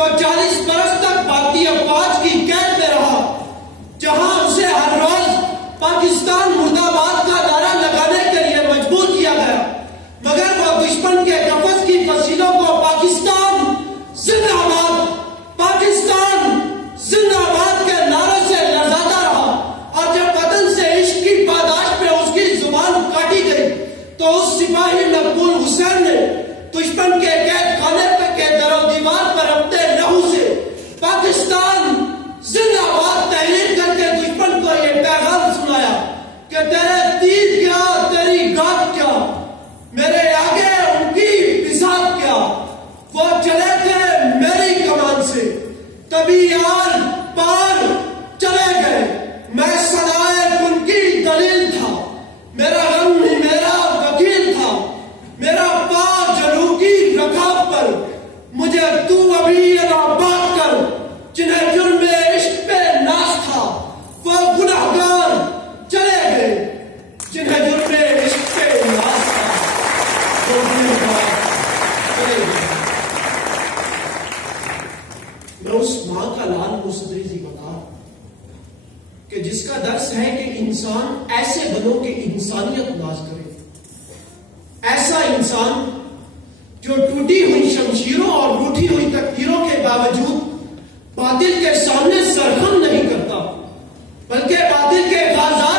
جو 40 برس تک بھارتی افواج کی قید میں رہا، جہاں اسے ہر روز پاکستان مرد آباد کا نعرہ لگانے کے لیے مجبور کیا گیا، مگر وہ دشمن کے قفس کی فصیلوں کو پاکستان زندہ آباد، پاکستان زندہ آباد کے نعرے سے لرزاتا رہا، اور جب وطن سے عشق کی پاداش میں اس کی زبان کاٹی گئی تو اس سپاہی مقبول حسین نے دشمن کے قید خانے کے در و دیوار پر اپنے لہو سے پاکستان زندہ آباد تحریر کر کے دشمن کو یہ پیغام سنایا کہ تیرے تیر کیا، تیری گاٹ کیا، میرے آگے ان کی بساط کیا، وہ چلے تھے میری کمان سے تبھی یار پار چلے گئے، میں صدائے ان کی دلیل تھا، میرا غم ہی میرا وکیل تھا، میرا پا جلو کی رکاب پر، مجھے تو ابھی ادا بات کر، جنہیں جرم عشق پہ ناز تھا وہ گناہگار چلے گئے، جنہیں جرم عشق پہ ناز تھا وہ گناہگار چلے گئے۔ میں اس ماں کا لال مصدری جی بتا کہ جس کا درس ہے کہ انسان ایسے بنو کہ انسانیت ناز کرے، ایسا انسان جو ٹوٹی ہوئی شمشیروں اور روٹھی ہوئی تقدیروں کے باوجود باطل کے سامنے سرخم نہیں کرتا، بلکہ باطل کے غازات